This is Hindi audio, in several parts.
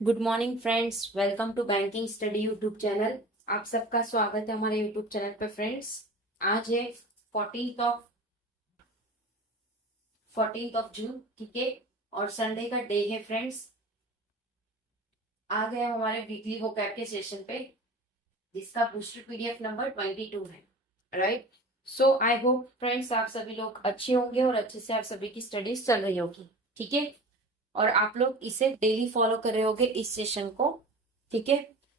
Good morning friends, welcome to banking study YouTube channel. आप सबका स्वागत है हमारे यूट्यूब चैनल पे फ्रेंड्स। आज है 14th ऑफ जून, ठीक है, और संडे का डे है फ्रेंड्स। आ गए हम हमारे वीकली वोकैब के सेशन पे, जिसका बूस्टर पीडीएफ नंबर 22 है, right. So I hope friends आप सभी लोग अच्छे होंगे और अच्छे से आप सभी की स्टडीज चल रही होगी, ठीक है। और आप लोग इसे डेली फॉलो कर रहे होगे इस सेशन को, ठीक है।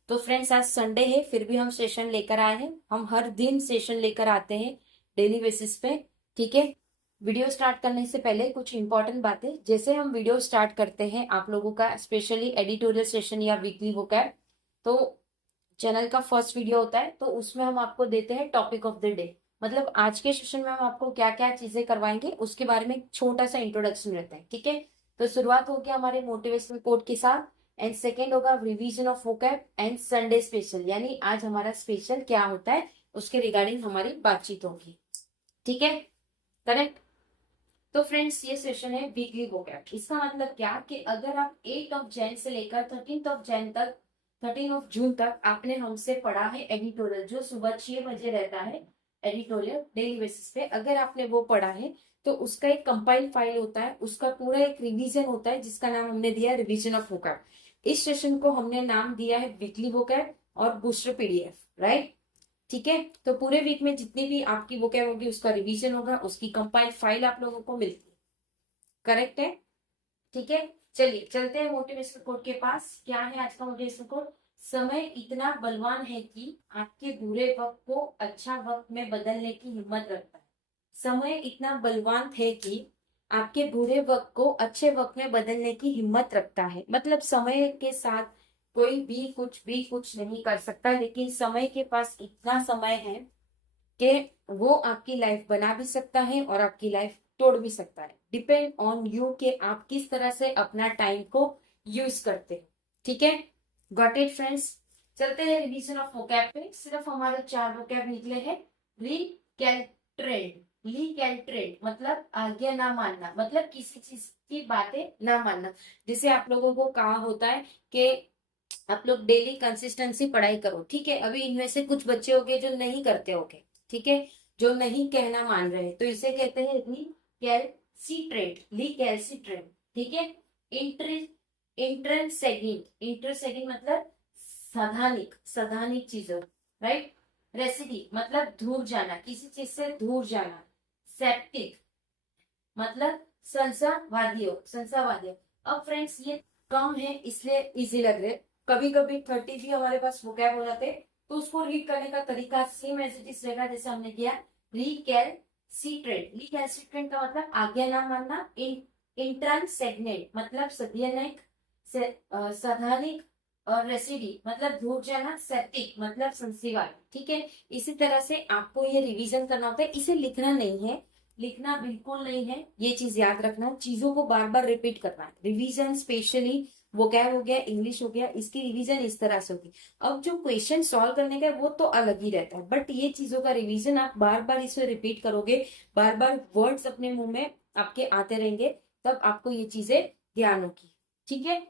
तो फ्रेंड्स आज संडे है, फिर भी हम सेशन लेकर आए हैं। हम हर दिन सेशन लेकर आते हैं डेली बेसिस पे, ठीक है। वीडियो स्टार्ट करने से पहले कुछ इंपॉर्टेंट बातें, जैसे हम वीडियो स्टार्ट करते हैं आप लोगों का स्पेशली एडिटोरियल सेशन या वीकली वोकैब, तो चैनल का फर्स्ट वीडियो होता है, तो उसमें हम आपको देते हैं टॉपिक ऑफ द डे। मतलब आज के सेशन में हम आपको क्या क्या चीजें करवाएंगे उसके बारे में एक छोटा सा इंट्रोडक्शन रहता है, ठीक है। तो शुरुआत होगी हमारे मोटिवेशनल कोट के साथ, एंड सेकेंड होगा revision of vocab, and Sunday special, यानी आज हमारा स्पेशल क्या होता है उसके रिगार्डिंग हमारी बातचीत होगी, ठीक है, करेक्ट। तो फ्रेंड्स ये सेशन है वीकली वोकैब। इसका मतलब क्या कि अगर आप 8 ऑफ जैन से लेकर 13 ऑफ जैन तक, 13 ऑफ जून तक आपने हमसे पढ़ा है एडिटोरियल, जो सुबह 6 बजे रहता है एडिटोरियल डेली बेसिस पे, अगर आपने वो पढ़ा है तो उसका एक कंपाइल फाइल होता है, उसका पूरा एक रिवीजन होता है जिसका नाम हमने दिया है रिवीजन ऑफ वोकैब। इस सेशन को हमने नाम दिया है वीकली वोकैब और बूस्टर पीडीएफ, राइट, ठीक है। तो पूरे वीक में जितनी भी आपकी वोकैब होगी उसका रिवीजन होगा, उसकी कंपाइल फाइल आप लोगों को मिलती है, करेक्ट है, ठीक है। चलिए चलते हैं मोटिवेशनल कोट के पास। क्या है आज का मोटिवेशनल कोट? समय इतना बलवान है कि आपके बुरे वक्त को अच्छा वक्त में बदलने की हिम्मत रखता है। समय इतना बलवान है कि आपके बुरे वक्त को अच्छे वक्त में बदलने की हिम्मत रखता है। मतलब समय के साथ कोई भी कुछ नहीं कर सकता, लेकिन समय के पास इतना समय है कि वो आपकी लाइफ बना भी सकता है और आपकी लाइफ तोड़ भी सकता है। डिपेंड ऑन यू कि आप किस तरह से अपना टाइम को यूज करते हैं, ठीक है। Got it friends. चलते हैं रिवीजन ऑफ वोकैब पे। सिर्फ हमारे 4 वोकैब निकले हैं। रिकैल्ट्रेट, रिकैल्ट्रेट मतलब आज्ञा ना मानना, मतलब किसी चीज की बातें ना मानना। जैसे आप लोगों को कहा होता है कि आप लोग डेली कंसिस्टेंसी पढ़ाई करो, ठीक है। अभी इनमें से कुछ बच्चे होंगे जो नहीं करते होंगे, ठीक है, जो नहीं कहना मान रहे, तो इसे कहते हैं रिकैल्सिट्रेट, रिकैल्सिट्रेट, ठीक है। इंटर इंटरसेगिंग, इंटरसेगिंग मतलब सैद्धांतिक, सैद्धांतिक चीजों, राइट। रेसिडी मतलब दूर जाना, किसी चीज से दूर जाना। सेप्टिक मतलब संसारवादी हो, संसारवादी। अब फ्रेंड्स ये कम है इसलिए इजी लग रहे, कभी कभी 30 भी हमारे पास वोकैब हो जाते, तो उसको रीड करने का तरीका सेम एज इट इज रहेगा जैसे हमने किया। रिकैल्सिट्रेट, रिकैल्सिट्रेट का मतलब आज्ञा ना मानना। इंट्रांसेग्नेंट मतलब सदैनिक, सैद्धांतिक। और रेसिडी मतलब दूर जाना। सेप्टिक मतलब संशिवाय, ठीक है। इसी तरह से आपको ये रिवीजन करना होता है, इसे लिखना नहीं है, लिखना बिल्कुल नहीं है, ये चीज याद रखना, चीजों को बार बार रिपीट करना है। रिवीजन स्पेशली वोकैब हो गया, इंग्लिश हो गया, इसकी रिवीजन इस तरह से होगी। अब जो क्वेश्चन सॉल्व करने का है वो तो अलग ही रहता है, बट ये चीजों का रिवीजन आप बार बार इसे रिपीट करोगे, बार बार वर्ड्स अपने मुंह में आपके आते रहेंगे, तब आपको ये चीजें ध्यान होगी, ठीक है।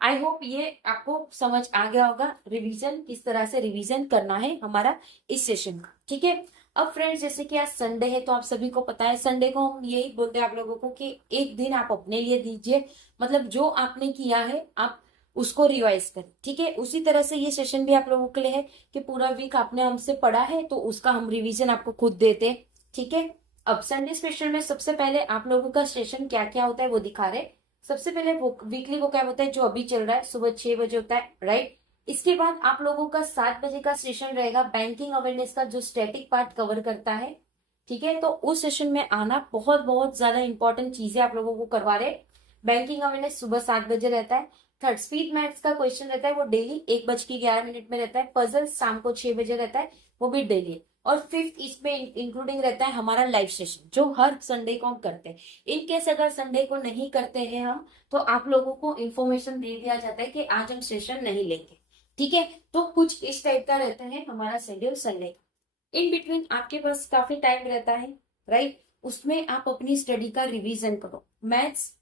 आई होप ये आपको समझ आ गया होगा रिवीजन किस तरह से रिवीजन करना है हमारा इस सेशन का, ठीक है। अब फ्रेंड्स जैसे कि आज संडे है, तो आप सभी को पता है संडे को हम यही बोलते हैं आप लोगों को कि एक दिन आप अपने लिए दीजिए, मतलब जो आपने किया है आप उसको रिवाइज करें, ठीक है। उसी तरह से ये सेशन भी आप लोगों के लिए है कि पूरा वीक आपने हमसे पढ़ा है तो उसका हम रिवीजन आपको खुद देते हैं, ठीक है। अब संडे स्पेशल में सबसे पहले आप लोगों का सेशन क्या क्या होता है वो दिखा रहे। सबसे पहले वो वीकली वो क्या होता है जो अभी चल रहा है, सुबह 6 बजे होता है, राइट। इसके बाद आप लोगों का 7 बजे का सेशन रहेगा बैंकिंग अवेयरनेस का, जो स्टैटिक पार्ट कवर करता है, ठीक है। तो उस सेशन में आना, बहुत बहुत ज्यादा इंपॉर्टेंट चीजें आप लोगों को करवा रहे। बैंकिंग अवेयरनेस सुबह 7 बजे रहता है। थर्ड स्पीड मैथ्स का क्वेश्चन रहता है, वो डेली 1 बज के 11 मिनट में रहता है। पजल शाम को 6 बजे रहता है, वो भी डेली। और फिफ्थ इसमें इंक्लूडिंग रहता है हमारा लाइव सेशन, जो हर संडे को हम करते हैं। इन केस अगर संडे को नहीं करते हैं हम, तो आप लोगों को इन्फॉर्मेशन दे दिया जाता है कि आज हम सेशन नहीं लेंगे, ठीक है। तो कुछ इस टाइप का रहता है हमारा शेड्यूल संडे का। इन बिटवीन आपके पास काफी टाइम रहता है, राइट। उसमें आप अपनी स्टडी का रिवीजन करो। मैथ्स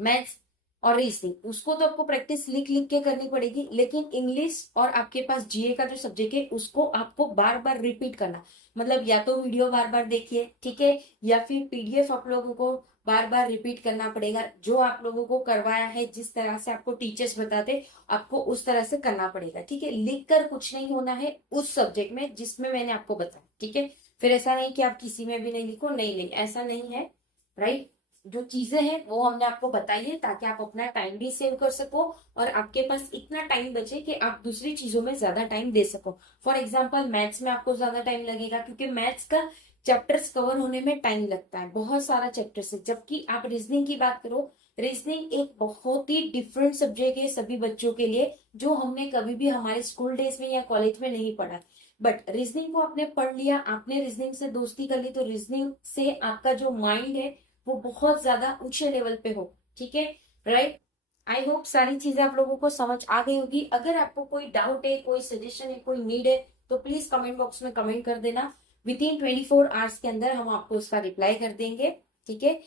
मैथ्स और रीजनिंग, उसको तो आपको प्रैक्टिस लिख लिख के करनी पड़ेगी, लेकिन इंग्लिश और आपके पास जीए का जो सब्जेक्ट है उसको आपको बार बार रिपीट करना, मतलब या तो वीडियो बार बार देखिए, ठीक है, या फिर पीडीएफ आप लोगों को बार बार रिपीट करना पड़ेगा। जो आप लोगों को करवाया है, जिस तरह से आपको टीचर्स बताते, आपको उस तरह से करना पड़ेगा, ठीक है। लिख कर कुछ नहीं होना है उस सब्जेक्ट में जिसमें मैंने आपको बताया, ठीक है। फिर ऐसा नहीं कि आप किसी में भी नहीं लिखो, नहीं नहीं, ऐसा नहीं है, राइट। जो चीजें हैं वो हमने आपको बताई है ताकि आप अपना टाइम भी सेव कर सको और आपके पास इतना टाइम बचे कि आप दूसरी चीजों में ज्यादा टाइम दे सको। फॉर एग्जाम्पल मैथ्स में आपको ज्यादा टाइम लगेगा क्योंकि मैथ्स का चैप्टर्स कवर होने में टाइम लगता है, बहुत सारा चैप्टर्स है। जबकि आप रीजनिंग की बात करो, रीजनिंग एक बहुत ही डिफरेंट सब्जेक्ट है सभी बच्चों के लिए, जो हमने कभी भी हमारे स्कूल डेज में या कॉलेज में नहीं पढ़ा। बट रीजनिंग को आपने पढ़ लिया, आपने रीजनिंग से दोस्ती कर ली, तो रीजनिंग से आपका जो माइंड है वो बहुत ज्यादा ऊंचे लेवल पे हो, ठीक है, राइट। आई होप सारी चीजें आप लोगों को समझ आ गई होगी। अगर आपको कोई डाउट है, कोई सजेशन है, कोई नीड है, तो प्लीज कमेंट बॉक्स में कमेंट कर देना। विद इन 24 आवर्स के अंदर हम आपको उसका रिप्लाई कर देंगे, ठीक है।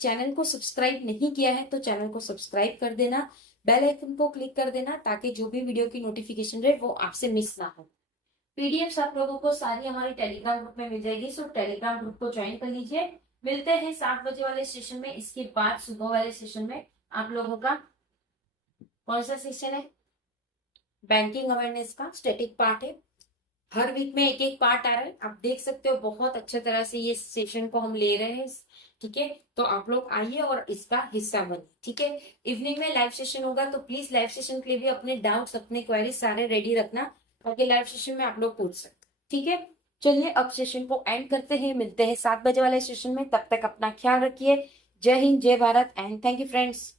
चैनल को सब्सक्राइब नहीं किया है तो चैनल को सब्सक्राइब कर देना, बेल आइकन को क्लिक कर देना ताकि जो भी वीडियो की नोटिफिकेशन रहे वो आपसे मिस ना हो। पीडीएफ आप लोगों को सारी हमारे टेलीग्राम ग्रुप में मिल जाएगी, सो टेलीग्राम ग्रुप को ज्वाइन कर लीजिए। मिलते हैं 7 बजे वाले सेशन में। इसके बाद सुबह वाले सेशन में आप लोगों का कौन सा सेशन है? बैंकिंग अवेयरनेस का स्टैटिक पार्ट है। हर वीक में एक एक पार्ट आ रहा है, आप देख सकते हो बहुत अच्छे तरह से ये सेशन को हम ले रहे हैं, ठीक है। तो आप लोग आइए और इसका हिस्सा बनिए, ठीक है। इवनिंग में लाइव सेशन होगा, तो प्लीज लाइव सेशन के लिए भी अपने डाउट्स, अपने क्वेरीज सारे रेडी रखना ताकि लाइव सेशन में आप लोग पूछ सकते, ठीक है। चलिए अब सेशन को एंड करते हैं, मिलते हैं 7 बजे वाले सेशन में। तब तक अपना ख्याल रखिए। जय हिंद, जय Bharat and thank you friends.